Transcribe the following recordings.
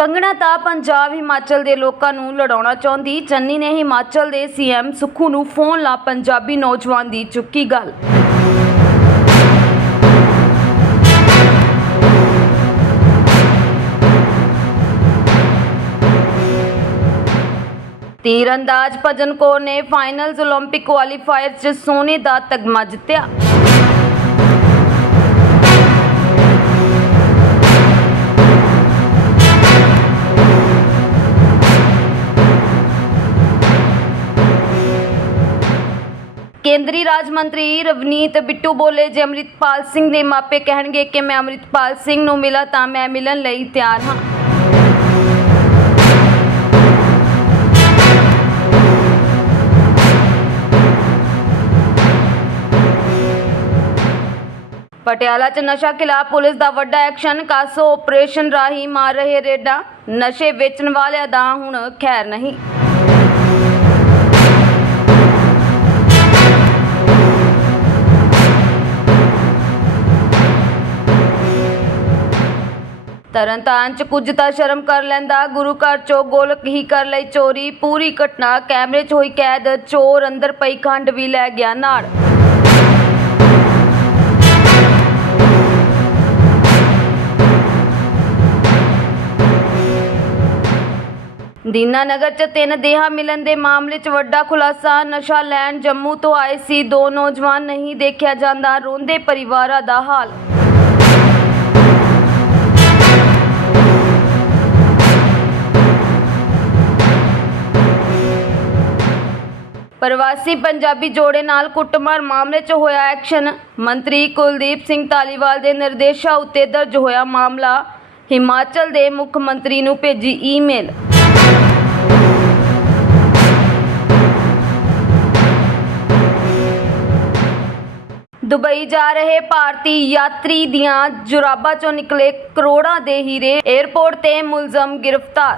ਕੰਗਣਾ ਤਾਂ ਪੰਜਾਬ ਹਿਮਾਚਲ ਦੇ ਲੋਕਾਂ ਨੂੰ ਲੜਾਉਣਾ ਚਾਹੁੰਦੀ ਚੰਨੀ ਨੇ ਹਿਮਾਚਲ ਦੇ ਸੀਐਮ ਸੁੱਖੂ ਨੂੰ ਫੋਨ ਲਾ ਪੰਜਾਬੀ ਨੌਜਵਾਨ ਦੀ ਚੁੱਕੀ ਗੱਲ ਤੀਰਅੰਦਾਜ਼ ਭਜਨ ਕੌਰ ਨੇ ਫਾਈਨਲਸ 올림픽 ਕੁਆਲੀਫਾਇਰ 'ਚ ਸੋਨੇ ਦਾ ਤਗਮਾ ਜਿੱਤਿਆ ਕੇਂਦਰੀ ਰਾਜ ਮੰਤਰੀ ਰਵਨੀਤ ਬਿੱਟੂ ਬੋਲੇ ਜੇ ਅੰਮ੍ਰਿਤਪਾਲ ਸਿੰਘ ਦੇ ਮਾਪੇ ਕਹਿਣਗੇ ਕਿ ਮੈਂ ਅੰਮ੍ਰਿਤਪਾਲ ਸਿੰਘ ਨੂੰ ਮਿਲਾ ਤਾਂ ਮੈਂ ਮਿਲਣ ਲਈ ਤਿਆਰ ਹਾਂ। ਪਟਿਆਲਾ 'ਚ ਨਸ਼ਾ ਖਿਲਾਫ ਪੁਲਿਸ ਦਾ ਵੱਡਾ ਐਕਸ਼ਨ, ਕਾਸੋ ਆਪਰੇਸ਼ਨ ਰਾਹੀਂ ਮਾਰ ਰਹੇ ਰੇਡਾਂ, ਨਸ਼ੇ ਵੇਚਣ ਵਾਲਿਆਂ ਦਾ ਹੁਣ ਖੈਰ ਨਹੀਂ। ਤਰਨਤਾਰਨ ਚ ਕੁਝ ਤਾਂ ਸ਼ਰਮ ਕਰ ਲੈਂਦਾ। ਗੁਰੂ ਘਰ ਚੋਂ ਗੋਲਕ ਹੀ ਕਰ ਲਈ ਚੋਰੀ। ਪੂਰੀ ਘਟਨਾ ਕੈਮਰੇ 'ਚ ਹੋਈ ਕੈਦ। ਚੋਰ ਅੰਦਰ ਪਈ ਖੰਡ ਵੀ ਲੈ ਗਿਆ ਨਾਲ ਦੀਨਾਨਗਰ ਚ ਤਿੰਨ ਦੇਹਾ ਮਿਲਣ ਦੇ ਮਾਮਲੇ 'ਚ ਵੱਡਾ ਖੁਲਾਸਾ। ਨਸ਼ਾ ਲੈਣ ਜੰਮੂ ਤੋਂ ਆਏ ਸੀ। ਦੋ ਨੌਜਵਾਨ ਨਹੀਂ ਦੇਖਿਆ ਜਾਂਦਾ। ਰੋਂਦੇ ਪਰਿਵਾਰਾਂ ਦਾ ਹਾਲ। ਪ੍ਰਵਾਸੀ ਪੰਜਾਬੀ ਜੋੜੇ ਨਾਲ ਕੁੱਟਮਾਰ ਮਾਮਲੇ 'ਚ ਹੋਇਆ ਐਕਸ਼ਨ। ਮੰਤਰੀ ਕੁਲਦੀਪ ਸਿੰਘ ਧਾਲੀਵਾਲ ਦੇ ਨਿਰਦੇਸ਼ਾਂ ਉੱਤੇ ਦਰਜ ਹੋਇਆ ਮਾਮਲਾ। ਹਿਮਾਚਲ ਦੇ ਮੁੱਖ ਮੰਤਰੀ ਨੂੰ ਭੇਜੀ ਈਮੇਲ। ਦੁਬਈ ਜਾ ਰਹੇ ਭਾਰਤੀ ਯਾਤਰੀ ਦੀਆਂ ਜੁਰਾਬਾਂ ਚੋਂ ਨਿਕਲੇ ਕਰੋੜਾਂ ਦੇ ਹੀਰੇ। 에ਅਰਪੋਰਟ ਤੇ ਮੁਲਜ਼ਮ ਗ੍ਰਿਫਤਾਰ।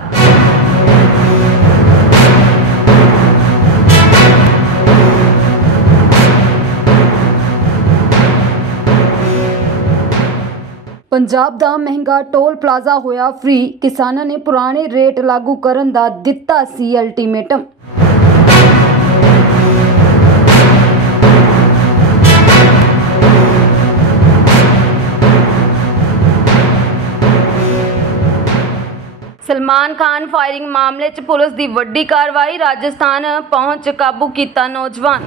ਪੰਜਾਬ ਦਾ ਮਹਿੰਗਾ ਟੋਲ ਪਲਾਜ਼ਾ ਹੋਇਆ ਫ੍ਰੀ ਕਿਸਾਨਾਂ ਨੇ ਪੁਰਾਣੇ ਰੇਟ ਲਾਗੂ ਕਰਨ ਦਾ ਦਿੱਤਾ ਸੀ ਅਲਟੀਮੇਟਮ ਸਲਮਾਨ ਖਾਨ ਫਾਇਰਿੰਗ ਮਾਮਲੇ 'ਚ ਪੁਲਿਸ ਦੀ ਵੱਡੀ ਕਾਰਵਾਈ। ਰਾਜਸਥਾਨ ਪਹੁੰਚ ਕਾਬੂ ਕੀਤਾ ਨੌਜਵਾਨ।